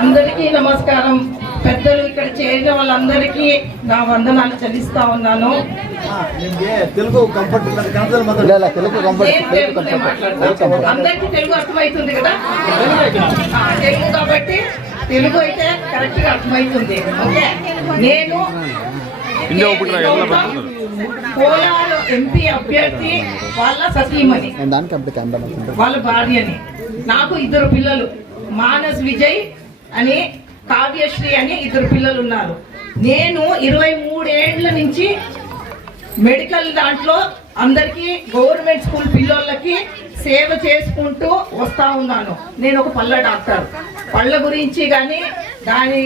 అందరికీ నమస్కారం. పెద్దలు ఇక్కడ చేరిన వాళ్ళందరికీ నా వందనాలు చెల్లిస్తా ఉన్నాను. అందరికీ తెలుగు అర్థమవుతుంది కదా, తెలుగు కాబట్టి తెలుగు అయితే కరెక్ట్ గా అర్థమవుతుంది. ఓకే, నేను కోలారు ఎంపీ అభ్యర్థి వాళ్ళ సతీమణి, వాళ్ళ భార్యని. నాకు 2 పిల్లలు, మానస్ విజయ్ అని, కావ్యశ్రీ అని 2 పిల్లలు ఉన్నారు. నేను 23 ఏళ్ల నుంచి మెడికల్ దాంట్లో అందరికీ గవర్నమెంట్ స్కూల్ పిల్లలకి సేవ చేసుకుంటూ వస్తా ఉన్నాను. నేను ఒక పళ్ళ డాక్టర్. పళ్ళ గురించి కానీ దాని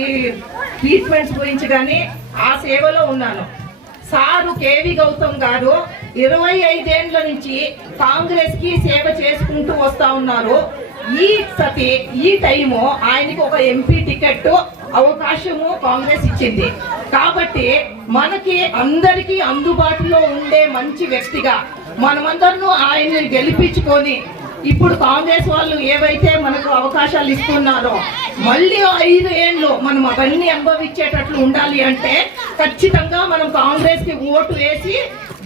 ట్రీట్మెంట్స్ గురించి కానీ ఆ సేవలో ఉన్నాను. సారు కేవి గౌతమ్ గారు 25 ఏళ్ల నుంచి కాంగ్రెస్ కి సేవ చేసుకుంటూ వస్తా ఉన్నారు. ఈ టైము ఆయనకి ఒక ఎంపీ టికెట్ అవకాశము కాంగ్రెస్ ఇచ్చింది. కాబట్టి మనకి అందరికీ అందుబాటులో ఉండే మంచి వ్యక్తిగా మనమందరూ ఆయన్ని గెలిపించుకొని, ఇప్పుడు కాంగ్రెస్ వాళ్ళు ఏవైతే మనకు అవకాశాలు ఇస్తున్నారో మళ్ళీ 5 ఏళ్ళు మనం అవన్నీ అనుభవించేటట్లు ఉండాలి అంటే ఖచ్చితంగా మనం కాంగ్రెస్ కి ఓటు వేసి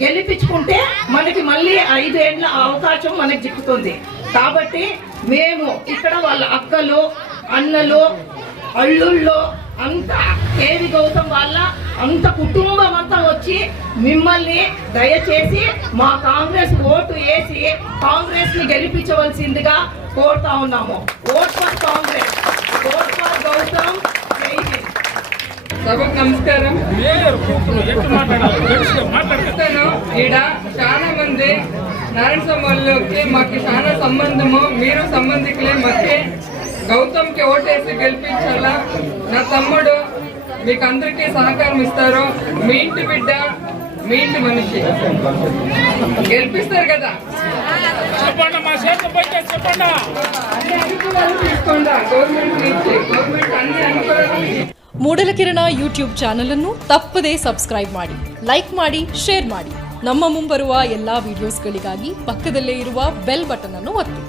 గెలిపించుకుంటే మనకి మళ్ళీ 5 ఏళ్ళ అవకాశం మనకి చిక్కుతుంది. కాబట్టి మేము ఇక్కడ వాళ్ళ అక్కలు, అన్నలు, అల్లుళ్ళు అంతా కేవి గౌతమ్ వాళ్ళ అంత కుటుంబం అంతా వచ్చి మిమ్మల్ని దయచేసి మా కాంగ్రెస్ ఓటు వేసి కాంగ్రెస్ ని గెలిపించవలసిందిగా కోరుతా ఉన్నాము. Vote for Congress, vote for Gautam. సభకు నమస్కారం. ఈడ చాలా మంది నారాయణ సమాజంలోకి మాకు చాలా సంబంధము, మీరు సంబంధికులే. మాకే గౌతమ్కి ఓటేసి గెలిపించాలా. నా తమ్ముడు మీకు అందరికీ సహకారం ఇస్తారు. మీ ఇంటి బిడ్డ, మీ ఇంటి మనిషి గెలిపిస్తారు కదా. తీసుకోండి గవర్నమెంట్ నుంచి. గవర్నమెంట్ అన్ని అనుకూలంగా. ಮೂಡಲ ಕಿರಣ ಯೂಟ್ಯೂಬ್ ಚಾನಲ್ ಅನ್ನು ತಪ್ಪದೇ ಸಬ್ಸ್ಕ್ರೈಬ್ ಮಾಡಿ, ಲೈಕ್ ಮಾಡಿ, ಶೇರ್ ಮಾಡಿ. ನಮ್ಮ ಮುಂಬರುವ ಎಲ್ಲಾ ವಿಡಿಯೋಸ್ಗಳಿಗಾಗಿ ಪಕ್ಕದಲ್ಲೇ ಇರುವ ಬೆಲ್ ಬಟನ್ ಅನ್ನು ಒತ್ತಿ.